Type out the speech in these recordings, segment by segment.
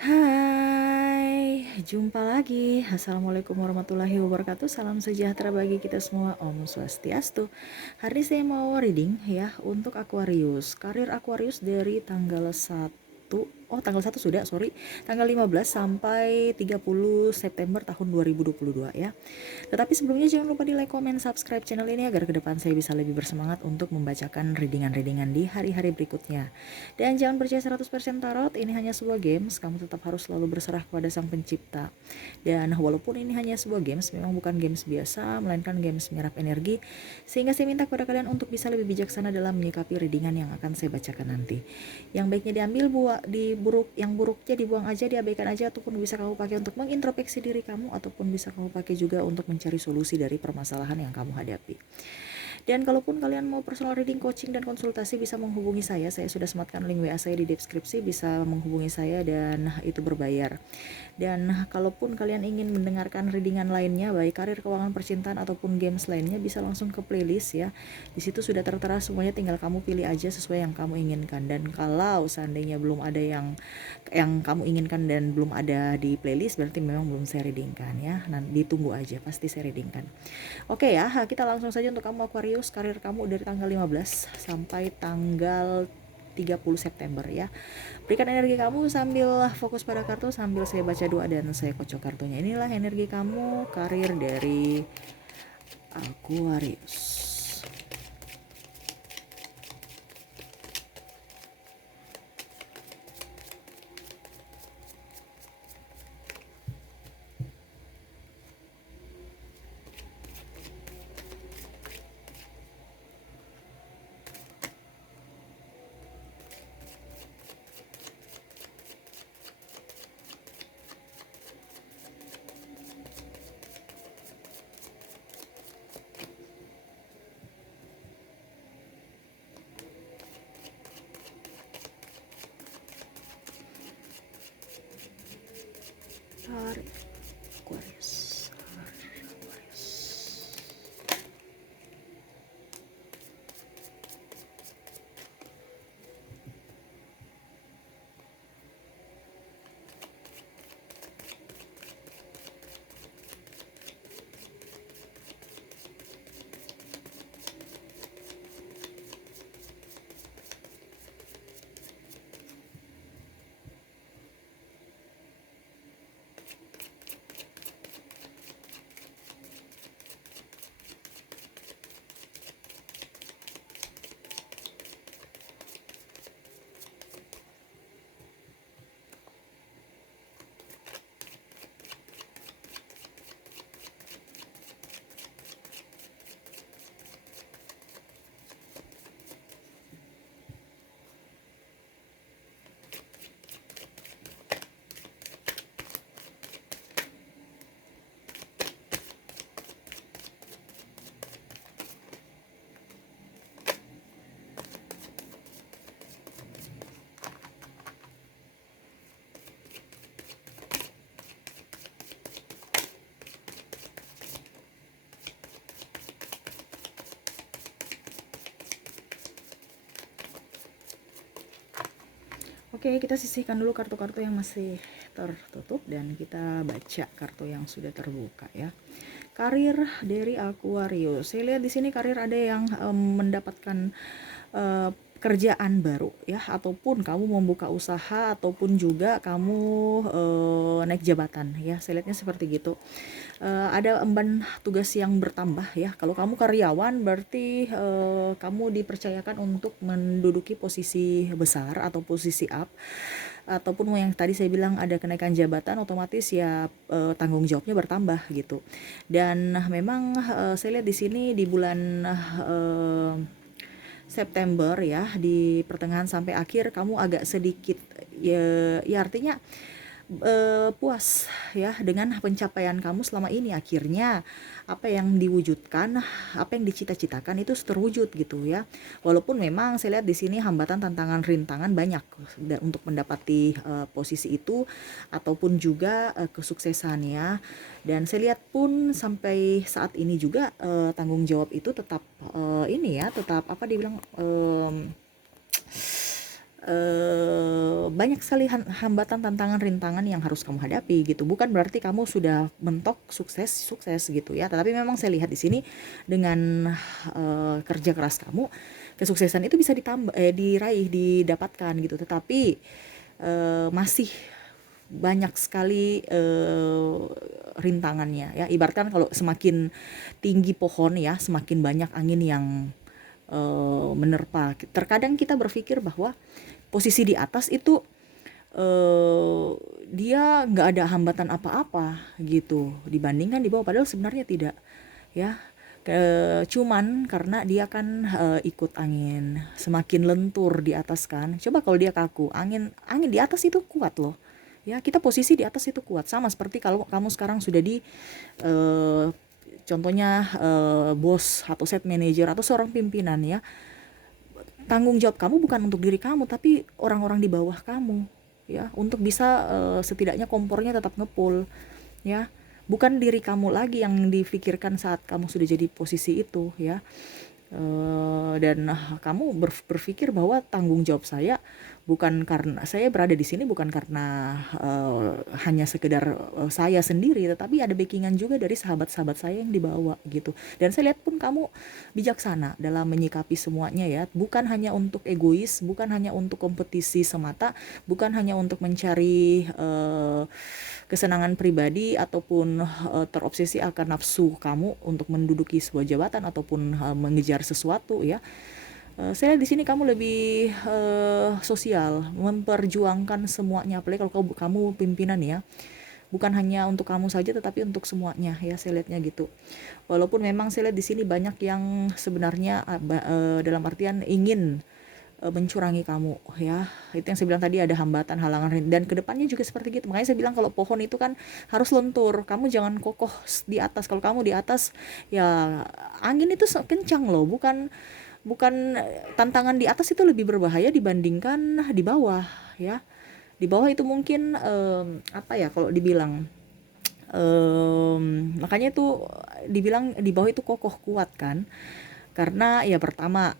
Hai, jumpa lagi. Assalamualaikum warahmatullahi wabarakatuh. Salam sejahtera bagi kita semua. Om Swastiastu. Hari ini saya mau reading ya untuk Aquarius. Karir Aquarius dari tanggal 1 sudah, sorry. Tanggal 15 sampai 30 September tahun 2022 ya. Tetapi sebelumnya jangan lupa di like, comment, subscribe channel ini agar ke depan saya bisa lebih bersemangat untuk membacakan readingan-readingan di hari-hari berikutnya. Dan jangan percaya 100% tarot, ini hanya sebuah games, kamu tetap harus selalu berserah kepada Sang Pencipta. Dan walaupun ini hanya sebuah games, memang bukan games biasa, melainkan games menyerap energi, sehingga saya minta kepada kalian untuk bisa lebih bijaksana dalam menyikapi readingan yang akan saya bacakan nanti. Yang baiknya diambil, yang buruknya dibuang aja, diabaikan aja, ataupun bisa kamu pakai untuk mengintrospeksi diri kamu, ataupun bisa kamu pakai juga untuk mencari solusi dari permasalahan yang kamu hadapi. Dan kalaupun kalian mau personal reading, coaching, dan konsultasi, bisa menghubungi saya. Saya sudah sematkan link WA saya di deskripsi, bisa menghubungi saya dan itu berbayar. Dan kalaupun kalian ingin mendengarkan readingan lainnya, baik karir, keuangan, percintaan, ataupun games lainnya, bisa langsung ke playlist ya. Di situ sudah tertera semuanya, tinggal kamu pilih aja sesuai yang kamu inginkan. Dan kalau seandainya belum ada yang kamu inginkan dan belum ada di playlist, berarti memang belum saya readingkan ya. Nanti ditunggu aja, pasti saya readingkan. Oke ya, kita langsung saja untuk kamu Aquarius, karir kamu dari tanggal 15 sampai tanggal 30 September ya. Berikan energi kamu sambil fokus pada kartu, sambil saya baca doa dan saya kocok kartunya. Inilah energi kamu, karir dari Aquarius. Karir Aquarius. Oke, kita sisihkan dulu kartu-kartu yang masih tertutup dan kita baca kartu yang sudah terbuka ya. Karir dari Aquarius. Saya lihat di sini karir ada yang mendapatkan kerjaan baru ya, ataupun kamu membuka usaha, ataupun juga kamu naik jabatan ya. Saya lihatnya seperti gitu. Ada emban tugas yang bertambah ya. Kalau kamu karyawan, berarti kamu dipercayakan untuk menduduki posisi besar atau posisi up, ataupun yang tadi saya bilang ada kenaikan jabatan, otomatis ya tanggung jawabnya bertambah gitu. Dan memang saya lihat di sini di bulan September ya, di pertengahan sampai akhir kamu agak sedikit ya artinya puas ya dengan pencapaian kamu selama ini. Akhirnya apa yang diwujudkan, apa yang dicita-citakan itu terwujud gitu ya. Walaupun memang saya lihat di sini hambatan, tantangan, rintangan banyak untuk mendapati posisi itu, ataupun juga kesuksesan ya. Dan saya lihat pun sampai saat ini juga tanggung jawab itu tetap ini ya, tetap apa dibilang banyak sekali hambatan, tantangan, rintangan yang harus kamu hadapi gitu. Bukan berarti kamu sudah mentok sukses gitu ya. Tetapi memang saya lihat di sini dengan kerja keras kamu, kesuksesan itu bisa diraih, didapatkan gitu. Tetapi masih banyak sekali rintangannya ya. Ibaratkan kalau semakin tinggi pohon ya, semakin banyak angin yang menerpa. Terkadang kita berpikir bahwa posisi di atas itu dia nggak ada hambatan apa-apa gitu dibandingkan di bawah, padahal sebenarnya tidak ya. Cuman karena dia kan ikut angin, semakin lentur di atas kan. Coba kalau dia kaku, angin angin di atas itu kuat loh ya. Kita posisi di atas itu kuat, sama seperti kalau kamu sekarang sudah di eh, contohnya bos atau set manager atau seorang pimpinan ya. Tanggung jawab kamu bukan untuk diri kamu, tapi orang-orang di bawah kamu ya, untuk bisa setidaknya kompornya tetap ngepul ya. Bukan diri kamu lagi yang difikirkan saat kamu sudah jadi posisi itu ya. Dan kamu berpikir bahwa tanggung jawab saya bukan karena saya berada di sini, bukan karena hanya sekedar saya sendiri, tetapi ada backingan juga dari sahabat-sahabat saya yang dibawa gitu. Dan saya lihat pun kamu bijaksana dalam menyikapi semuanya ya, bukan hanya untuk egois, bukan hanya untuk kompetisi semata, bukan hanya untuk mencari kesenangan pribadi ataupun terobsesi akan nafsu kamu untuk menduduki sebuah jabatan ataupun mengejar sesuatu ya. Saya lihat di sini kamu lebih sosial, memperjuangkan semuanya, apalagi kalau kamu pimpinan ya. Bukan hanya untuk kamu saja tetapi untuk semuanya ya, saya lihatnya gitu. Walaupun memang saya lihat di sini banyak yang sebenarnya dalam artian ingin mencurangi kamu ya. Itu yang saya bilang tadi, ada hambatan, halangan, dan kedepannya juga seperti gitu. Makanya saya bilang kalau pohon itu kan harus lentur, kamu jangan kokoh di atas. Kalau kamu di atas ya, angin itu kencang loh. Bukan tantangan di atas itu lebih berbahaya dibandingkan di bawah ya. Di bawah itu mungkin apa ya kalau dibilang, makanya itu dibilang di bawah itu kokoh kuat kan, karena ya pertama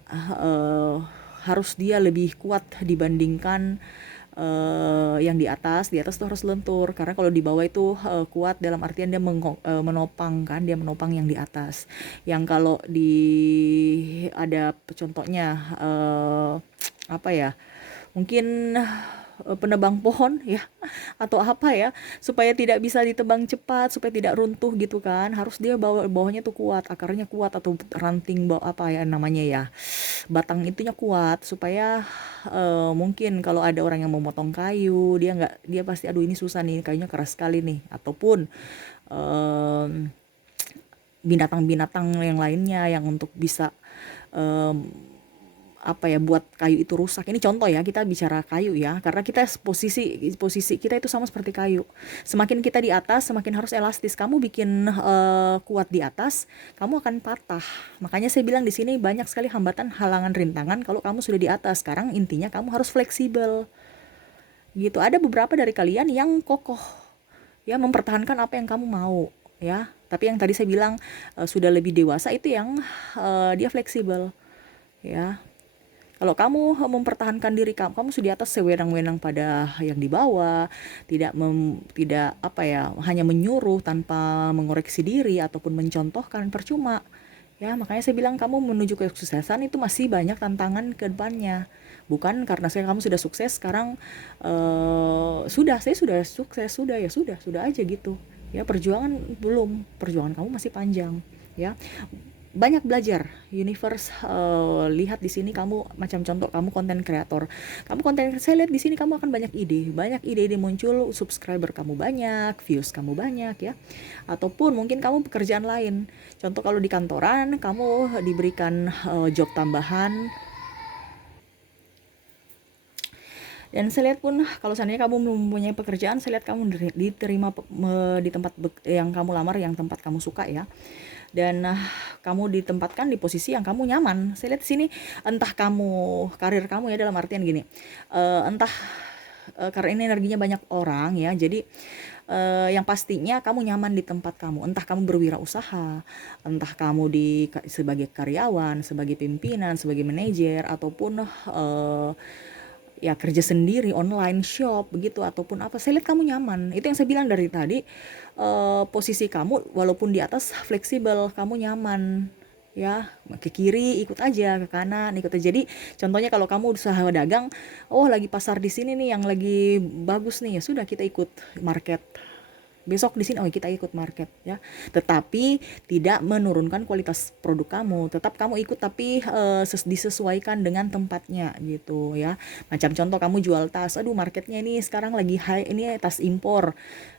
harus dia lebih kuat dibandingkan yang di atas. Di atas tuh harus lentur, karena kalau di bawah itu kuat dalam artian dia menopang kan, dia menopang yang di atas. Yang kalau di ada contohnya apa ya, mungkin penebang pohon ya atau apa ya, supaya tidak bisa ditebang cepat, supaya tidak runtuh gitu kan, harus dia bawahnya tuh kuat, akarnya kuat, atau ranting bawah apa ya namanya ya, batang itunya kuat, supaya mungkin kalau ada orang yang mau motong kayu, dia pasti aduh ini susah nih, kayunya keras sekali nih, ataupun em, binatang-binatang yang lainnya yang untuk bisa apa ya, buat kayu itu rusak. Ini contoh ya, kita bicara kayu ya, karena kita posisi kita itu sama seperti kayu. Semakin kita di atas, semakin harus elastis. Kamu bikin kuat di atas, kamu akan patah. Makanya saya bilang di sini banyak sekali hambatan, halangan, rintangan kalau kamu sudah di atas. Sekarang intinya kamu harus fleksibel. Gitu. Ada beberapa dari kalian yang kokoh ya, mempertahankan apa yang kamu mau ya. Tapi yang tadi saya bilang sudah lebih dewasa itu yang dia fleksibel ya. Kalau kamu mempertahankan diri kamu, kamu sudah di atas, sewenang-wenang pada yang di bawah, tidak apa ya, hanya menyuruh tanpa mengoreksi diri ataupun mencontohkan, percuma. Ya, makanya saya bilang kamu menuju kesuksesan itu masih banyak tantangan ke depannya. Bukan karena kamu sudah sukses sekarang saya sudah sukses, sudah aja gitu. Ya, perjuangan kamu masih panjang, ya. Banyak belajar universe, lihat di sini kamu macam contoh, kamu konten kreator, saya lihat di sini kamu akan banyak ide muncul, subscriber kamu banyak, views kamu banyak ya, ataupun mungkin kamu pekerjaan lain, contoh kalau di kantoran kamu diberikan job tambahan. Dan saya lihat pun kalau seandainya kamu mempunyai pekerjaan, saya lihat kamu diterima di tempat yang kamu lamar, yang tempat kamu suka ya. Dan kamu ditempatkan di posisi yang kamu nyaman. Saya lihat di sini, entah karir kamu ya, dalam artian gini, entah karena ini energinya banyak orang ya, jadi yang pastinya kamu nyaman di tempat kamu, entah kamu berwirausaha, entah kamu sebagai karyawan, sebagai pimpinan, sebagai manajer, ataupun ya kerja sendiri, online shop begitu ataupun apa. Saya lihat kamu nyaman. Itu yang saya bilang dari tadi, posisi kamu walaupun di atas fleksibel, kamu nyaman. Ya, ke kiri ikut aja, ke kanan ikut aja. Jadi contohnya kalau kamu usaha dagang, oh lagi pasar di sini nih yang lagi bagus nih, ya sudah kita ikut market. Besok di sini oh kita ikut market ya, tetapi tidak menurunkan kualitas produk kamu, tetap kamu ikut tapi disesuaikan dengan tempatnya gitu ya. Macam contoh kamu jual tas, aduh marketnya ini sekarang lagi high, ini tas impor,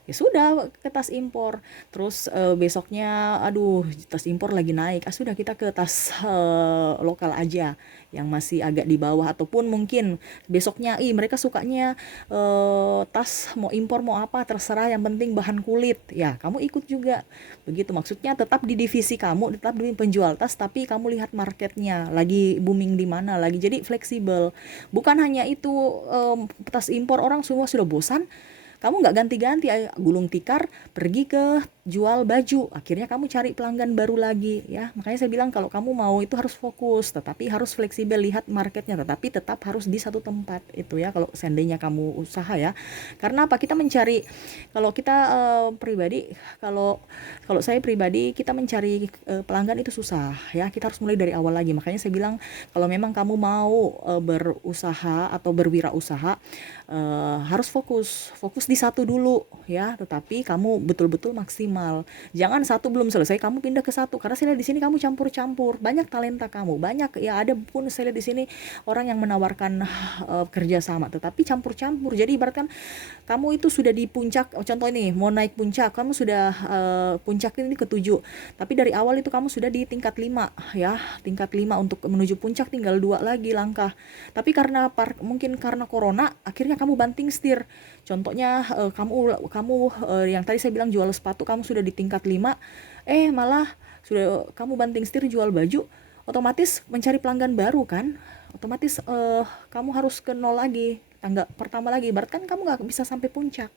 ya sudah ke tas impor. Terus besoknya aduh tas impor lagi naik, sudah kita ke tas lokal aja yang masih agak di bawah. Ataupun mungkin besoknya mereka sukanya tas mau impor mau apa terserah, yang penting bahan kulit, ya kamu ikut juga begitu. Maksudnya tetap di divisi kamu, tetap di penjual tas, tapi kamu lihat marketnya lagi booming di mana lagi, jadi fleksibel. Bukan hanya itu, tas impor orang semua sudah bosan, kamu nggak ganti-ganti, gulung tikar pergi ke jual baju, akhirnya kamu cari pelanggan baru lagi ya. Makanya saya bilang kalau kamu mau itu harus fokus, tetapi harus fleksibel, lihat marketnya, tetapi tetap harus di satu tempat itu ya kalau seandainya kamu usaha ya. Karena apa, kita mencari, kalau kita pribadi, kalau kalau saya pribadi, kita mencari pelanggan itu susah ya, kita harus mulai dari awal lagi. Makanya saya bilang kalau memang kamu mau berusaha atau berwirausaha, harus fokus di satu dulu ya, tetapi kamu betul-betul maksimal. Jangan satu belum selesai kamu pindah ke satu, karena saya lihat di sini kamu campur-campur, banyak talenta kamu, banyak ya, ada pun saya lihat di sini orang yang menawarkan kerja sama tetapi campur-campur. Jadi ibaratkan kamu itu sudah di puncak, contoh ini mau naik puncak, kamu sudah puncak ini ke-7, tapi dari awal itu kamu sudah di tingkat 5 ya, tingkat 5 untuk menuju puncak tinggal 2 lagi langkah. Tapi karena mungkin karena corona akhirnya kamu banting setir. Contohnya kamu yang tadi saya bilang jual sepatu, kamu sudah di tingkat 5, malah sudah kamu banting setir jual baju, otomatis mencari pelanggan baru kan, otomatis kamu harus ke nol lagi, tangga pertama lagi. Berarti kan kamu nggak bisa sampai puncak,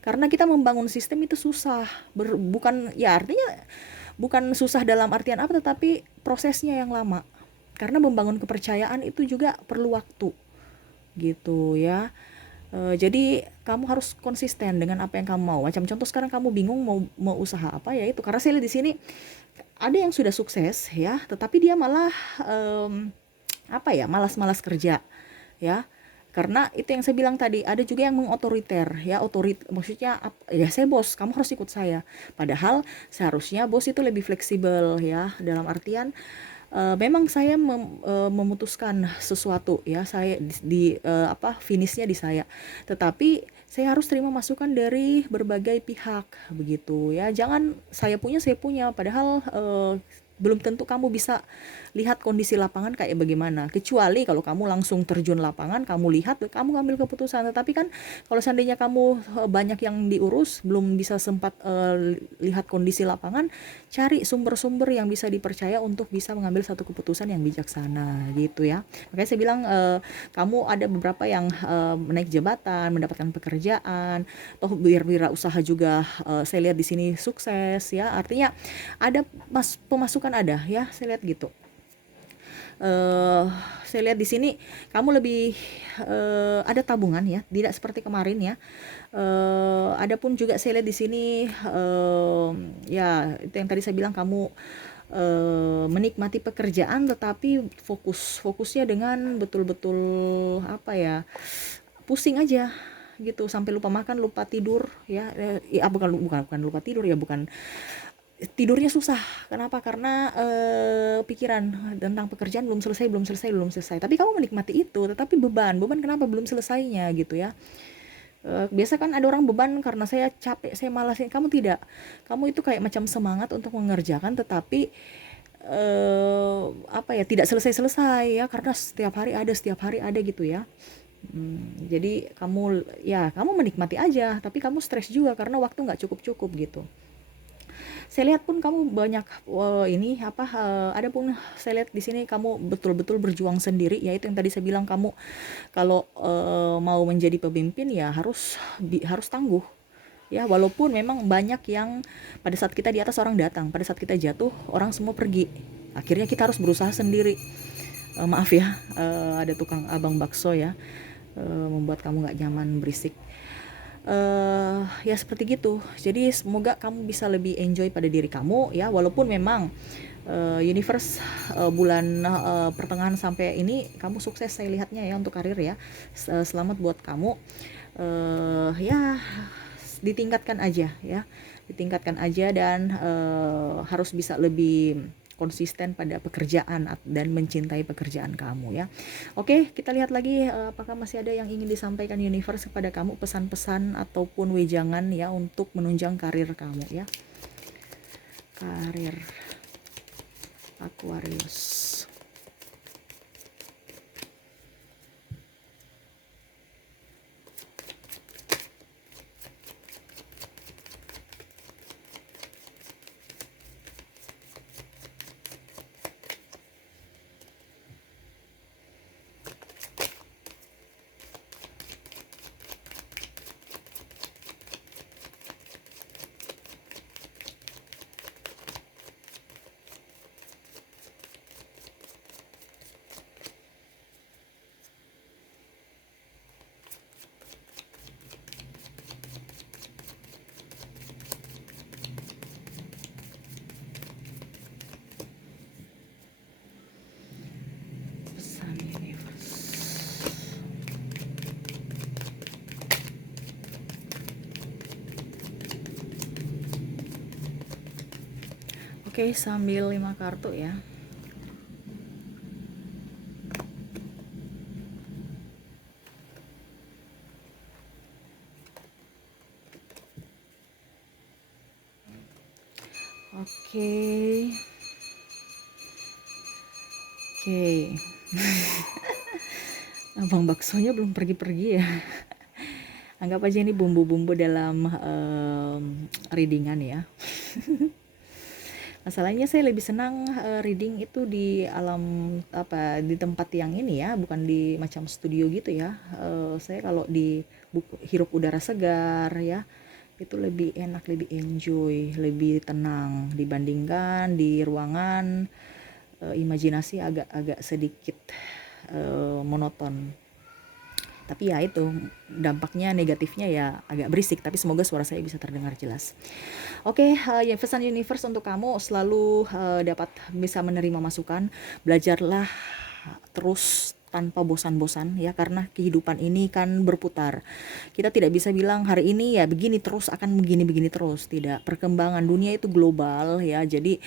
karena kita membangun sistem itu susah. Bukan ya, artinya bukan susah dalam artian apa, tetapi prosesnya yang lama, karena membangun kepercayaan itu juga perlu waktu gitu ya. Jadi kamu harus konsisten dengan apa yang kamu mau. Macam contoh sekarang kamu bingung mau usaha apa ya, itu karena saya lihat di sini ada yang sudah sukses ya, tetapi dia malah malas-malas kerja ya. Karena itu yang saya bilang tadi, ada juga yang mengotoriter ya, maksudnya ya saya bos, kamu harus ikut saya. Padahal seharusnya bos itu lebih fleksibel ya, dalam artian memang saya memutuskan sesuatu ya, saya finishnya di saya, tetapi saya harus terima masukan dari berbagai pihak begitu ya. Jangan saya punya padahal belum tentu kamu bisa lihat kondisi lapangan kayak bagaimana, kecuali kalau kamu langsung terjun lapangan, kamu lihat, kamu ngambil keputusan. Tetapi kan kalau seandainya kamu banyak yang diurus, belum bisa sempat lihat kondisi lapangan, cari sumber-sumber yang bisa dipercaya untuk bisa mengambil satu keputusan yang bijaksana gitu ya. Makanya saya bilang kamu ada beberapa yang menaik jabatan, mendapatkan pekerjaan, toh wirausaha juga saya lihat di sini sukses ya. Artinya ada pemasukan ada ya, saya lihat gitu. Saya lihat di sini kamu lebih ada tabungan ya, tidak seperti kemarin ya. Adapun juga saya lihat di sini ya itu yang tadi saya bilang, kamu menikmati pekerjaan tetapi fokusnya dengan betul-betul pusing aja gitu, sampai lupa makan, lupa tidur ya. Bukan lupa tidur ya, bukan, tidurnya susah. Kenapa? Karena pikiran tentang pekerjaan belum selesai. Tapi kamu menikmati itu, tetapi beban kenapa belum selesainya gitu ya. Biasa kan ada orang beban karena saya capek, saya malas. Kamu tidak, kamu itu kayak macam semangat untuk mengerjakan, tetapi tidak selesai ya, karena setiap hari ada gitu ya. Jadi kamu menikmati aja, tapi kamu stres juga karena waktu nggak cukup gitu. Saya lihat pun kamu banyak ada pun saya lihat di sini kamu betul-betul berjuang sendiri, yaitu yang tadi saya bilang, kamu kalau mau menjadi pemimpin ya harus tangguh ya. Walaupun memang banyak yang pada saat kita di atas orang datang, pada saat kita jatuh orang semua pergi, akhirnya kita harus berusaha sendiri. Maaf ya, ada tukang abang bakso ya, membuat kamu nggak nyaman, berisik. Ya seperti gitu. Jadi semoga kamu bisa lebih enjoy pada diri kamu ya, walaupun memang universe bulan pertengahan sampai ini kamu sukses saya lihatnya ya untuk karir ya. Selamat buat kamu. Ya ditingkatkan aja ya, ditingkatkan aja dan harus bisa lebih konsisten pada pekerjaan dan mencintai pekerjaan kamu ya. Oke, kita lihat lagi apakah masih ada yang ingin disampaikan universe kepada kamu, pesan-pesan ataupun wejangan ya untuk menunjang karir kamu ya. Karir Aquarius. Pesan universe. Oke, sambil 5 kartu ya. Oke. Oke. Abang baksonya belum pergi-pergi ya. Anggap aja ini bumbu-bumbu dalam readingan ya. Masalahnya saya lebih senang reading itu di alam di tempat yang ini ya, bukan di macam studio gitu ya. Saya kalau di hirup udara segar ya, itu lebih enak, lebih enjoy, lebih tenang dibandingkan di ruangan imajinasi agak sedikit monoton. Tapi ya itu dampaknya negatifnya ya agak berisik, tapi semoga suara saya bisa terdengar jelas. Oke, ya pesan universe untuk kamu selalu dapat bisa menerima masukan. Belajarlah terus tanpa bosan-bosan ya, karena kehidupan ini kan berputar. Kita tidak bisa bilang hari ini ya begini terus akan begini-begini terus, tidak. Perkembangan dunia itu global ya. Jadi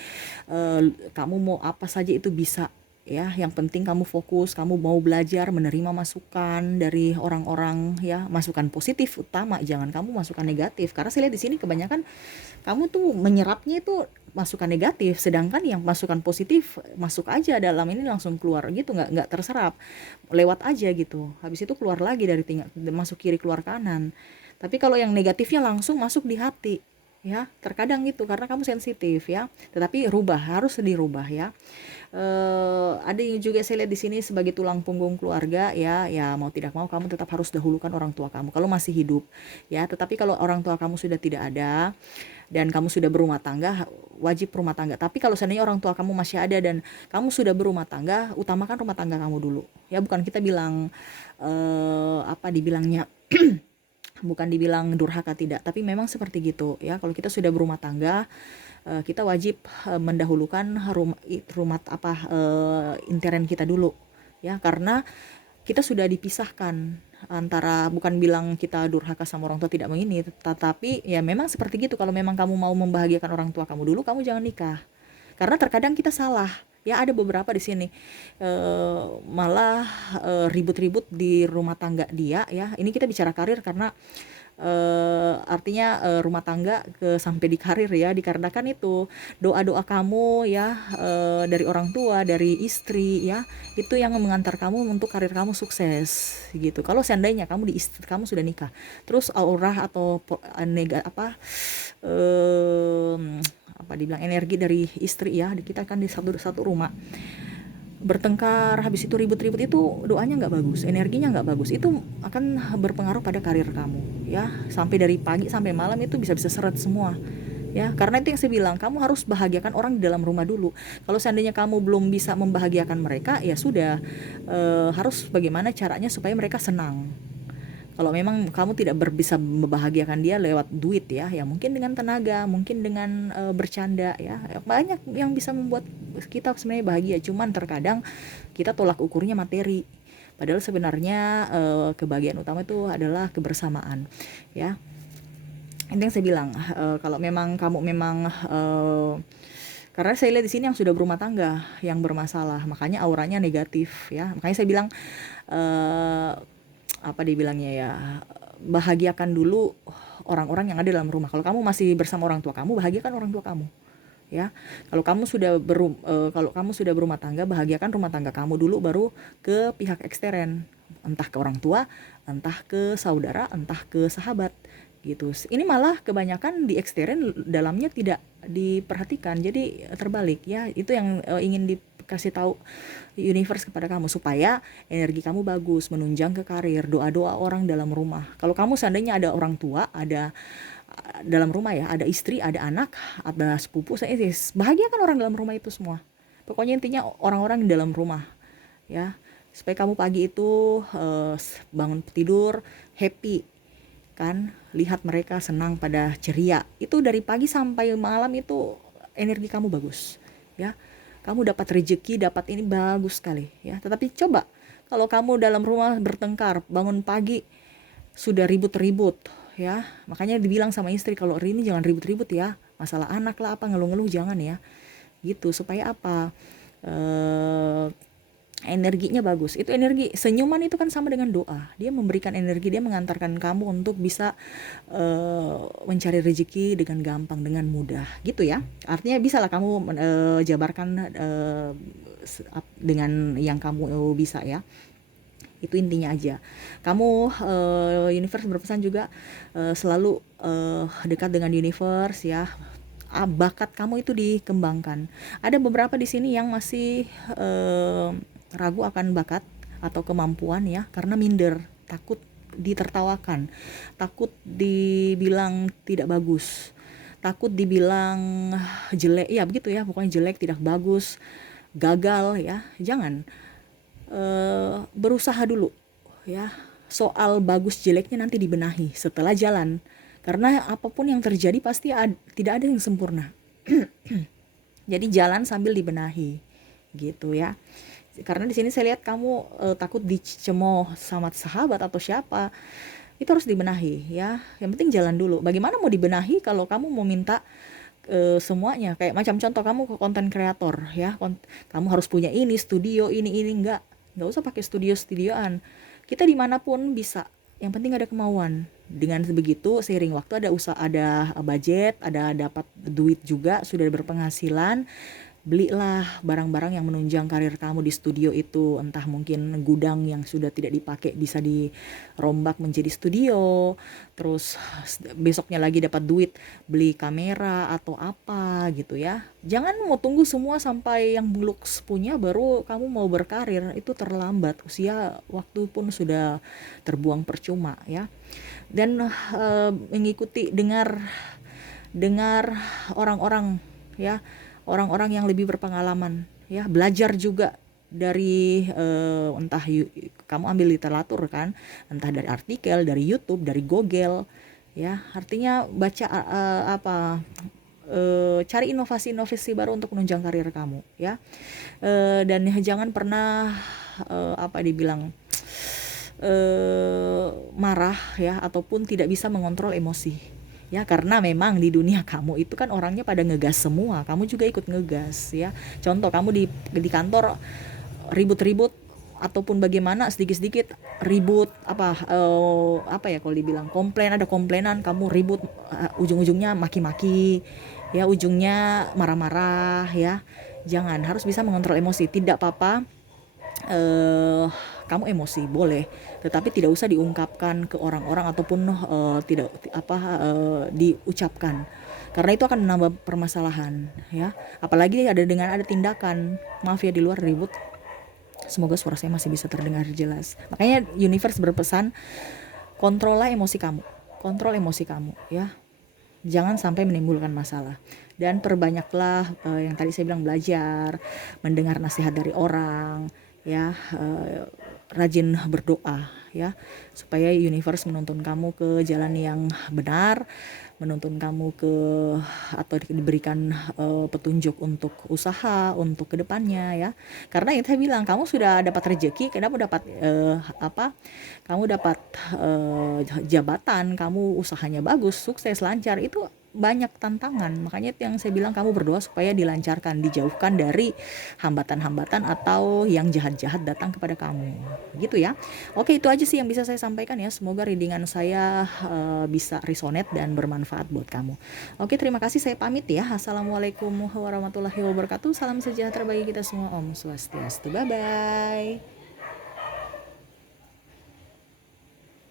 kamu mau apa saja itu bisa ya, yang penting kamu fokus, kamu mau belajar, menerima masukan dari orang-orang ya, masukan positif utama, jangan kamu masukan negatif, karena saya lihat di sini kebanyakan kamu tuh menyerapnya itu masukan negatif, sedangkan yang masukan positif masuk aja dalam ini langsung keluar gitu, nggak terserap, lewat aja gitu, habis itu keluar lagi dari masuk kiri keluar kanan. Tapi kalau yang negatifnya langsung masuk di hati ya, terkadang gitu karena kamu sensitif ya, tetapi harus dirubah ya. Ada yang juga saya lihat di sini sebagai tulang punggung keluarga ya, mau tidak mau kamu tetap harus dahulukan orang tua kamu kalau masih hidup ya. Tetapi kalau orang tua kamu sudah tidak ada dan kamu sudah berumah tangga, wajib rumah tangga. Tapi kalau seandainya orang tua kamu masih ada dan kamu sudah berumah tangga, utamakan rumah tangga kamu dulu ya. Bukan kita bilang dibilangnya bukan dibilang durhaka, tidak, tapi memang seperti gitu ya. Kalau kita sudah berumah tangga, kita wajib mendahulukan rumah intern kita dulu ya, karena kita sudah dipisahkan antara, bukan bilang kita durhaka sama orang tua tidak mau ini, tetapi ya memang seperti gitu. Kalau memang kamu mau membahagiakan orang tua kamu dulu, kamu jangan nikah, karena terkadang kita salah ya. Ada beberapa di sini malah ribut-ribut di rumah tangga dia ya. Ini kita bicara karir karena artinya rumah tangga sampai di karir ya, dikarenakan itu doa-doa kamu ya, dari orang tua, dari istri ya, itu yang mengantar kamu untuk karir kamu sukses gitu. Kalau seandainya kamu kamu sudah nikah, terus aura atau dibilang energi dari istri ya, kita kan di satu rumah bertengkar, habis itu ribut-ribut, itu doanya nggak bagus, energinya nggak bagus, itu akan berpengaruh pada karir kamu ya. Sampai dari pagi sampai malam itu bisa seret semua ya. Karena itu yang saya bilang, kamu harus bahagiakan orang di dalam rumah dulu. Kalau seandainya kamu belum bisa membahagiakan mereka, ya sudah, harus bagaimana caranya supaya mereka senang. Kalau memang kamu tidak bisa membahagiakan dia lewat duit, ya mungkin dengan tenaga, mungkin dengan bercanda, ya banyak yang bisa membuat kita sebenarnya bahagia. Cuman terkadang kita tolak ukurnya materi, padahal sebenarnya kebahagiaan utama itu adalah kebersamaan, ya. Itu yang saya bilang, kalau memang kamu memang karena saya lihat di sini yang sudah berumah tangga yang bermasalah, makanya auranya negatif, ya. Makanya saya bilang, apa dibilangnya ya, bahagiakan dulu orang-orang yang ada dalam rumah. Kalau kamu masih bersama orang tua kamu, bahagiakan orang tua kamu, ya. Kalau kamu sudah berumah tangga, bahagiakan rumah tangga kamu dulu, baru ke pihak ekstern, entah ke orang tua, entah ke saudara, entah ke sahabat, gitu. Ini malah kebanyakan di ekstern, dalamnya tidak diperhatikan, jadi terbalik, ya. Itu yang ingin dikasih tahu universe kepada kamu, supaya energi kamu bagus, menunjang ke karir. Doa-doa orang dalam rumah. Kalau kamu seandainya ada orang tua, ada dalam rumah, ya, ada istri, ada anak, ada sepupu, bahagiakan orang dalam rumah itu semua. Pokoknya intinya orang-orang di dalam rumah, ya, supaya kamu pagi itu bangun tidur happy, kan, lihat mereka senang, pada ceria. Itu dari pagi sampai malam itu energi kamu bagus, ya. Kamu dapat rezeki, dapat ini bagus sekali, ya. Tetapi coba kalau kamu dalam rumah bertengkar, bangun pagi sudah ribut-ribut, ya. Makanya dibilang sama istri, kalau hari ini jangan ribut-ribut, ya. Masalah anak lah apa, ngeluh-ngeluh jangan, ya. Gitu, supaya apa? Energinya bagus. Itu energi senyuman itu kan sama dengan doa. Dia memberikan energi, dia mengantarkan kamu untuk bisa mencari rezeki dengan gampang, dengan mudah, gitu, ya. Artinya bisalah kamu jabarkan dengan yang kamu bisa, ya. Itu intinya aja. Kamu universe berpesan juga selalu dekat dengan universe, ya. Bakat kamu itu dikembangkan. Ada beberapa di sini yang masih ragu akan bakat atau kemampuan, ya, karena minder, takut ditertawakan, takut dibilang tidak bagus, takut dibilang jelek, ya begitu, ya, pokoknya jelek, tidak bagus, gagal, ya. Jangan, berusaha dulu, ya. Soal bagus jeleknya nanti dibenahi setelah jalan, karena apapun yang terjadi pasti tidak ada yang sempurna. Jadi jalan sambil dibenahi, gitu, ya. Karena di sini saya lihat kamu takut dicemooh sama sahabat atau siapa. Itu harus dibenahi, ya. Yang penting jalan dulu. Bagaimana mau dibenahi kalau kamu mau minta semuanya? Kayak macam contoh, kamu ke konten kreator, ya. Kamu harus punya ini, studio ini enggak usah pakai studioan. Kita dimanapun bisa. Yang penting ada kemauan. Dengan begitu seiring waktu ada budget, ada dapat duit juga, sudah berpenghasilan, belilah barang-barang yang menunjang karir kamu di studio itu. Entah mungkin gudang yang sudah tidak dipakai bisa dirombak menjadi studio, terus besoknya lagi dapat duit beli kamera atau apa, gitu, ya. Jangan mau tunggu semua sampai yang buluk punya baru kamu mau berkarir, itu terlambat. Usia waktu pun sudah terbuang percuma, ya. Dan mengikuti dengar orang-orang, ya, orang-orang yang lebih berpengalaman, ya. Belajar juga dari entah kamu ambil literatur, kan, entah dari artikel, dari YouTube, dari Google, ya. Artinya baca cari inovasi-inovasi baru untuk menunjang karir kamu, ya. Dan jangan pernah dibilang marah, ya, ataupun tidak bisa mengontrol emosi, ya. Karena memang di dunia kamu itu kan orangnya pada ngegas semua, kamu juga ikut ngegas, ya. Contoh, kamu di kantor ribut-ribut ataupun bagaimana, sedikit-sedikit ribut, kalau dibilang komplain, ada komplainan, kamu ribut, ujung-ujungnya maki-maki, ya, ujungnya marah-marah, ya. Jangan, harus bisa mengontrol emosi. Tidak apa-apa kamu emosi, boleh, tetapi tidak usah diungkapkan ke orang-orang ataupun tidak diucapkan, karena itu akan menambah permasalahan, ya. Apalagi ada tindakan, maaf ya, di luar ribut. Semoga suara saya masih bisa terdengar jelas. Makanya universe berpesan, kontrol emosi kamu, ya. jangan sampai menimbulkan masalah. Dan perbanyaklah yang tadi saya bilang, belajar, mendengar nasihat dari orang, ya, rajin berdoa ya, supaya universe menuntun kamu ke jalan yang benar, menuntun kamu ke atau diberikan petunjuk untuk usaha untuk kedepannya ya. Karena yang saya bilang, kamu sudah dapat rezeki, kamu dapat kamu dapat jabatan, kamu usahanya bagus, sukses, lancar, itu banyak tantangan. Makanya itu yang saya bilang, kamu berdoa supaya dilancarkan, dijauhkan dari hambatan-hambatan atau yang jahat-jahat datang kepada kamu. Gitu ya. Oke, itu aja sih yang bisa saya sampaikan ya. Semoga readingan saya bisa resonate dan bermanfaat buat kamu. Oke, terima kasih. Saya pamit ya. Assalamualaikum warahmatullahi wabarakatuh. Salam sejahtera bagi kita semua. Om Swastiastu. Bye-bye.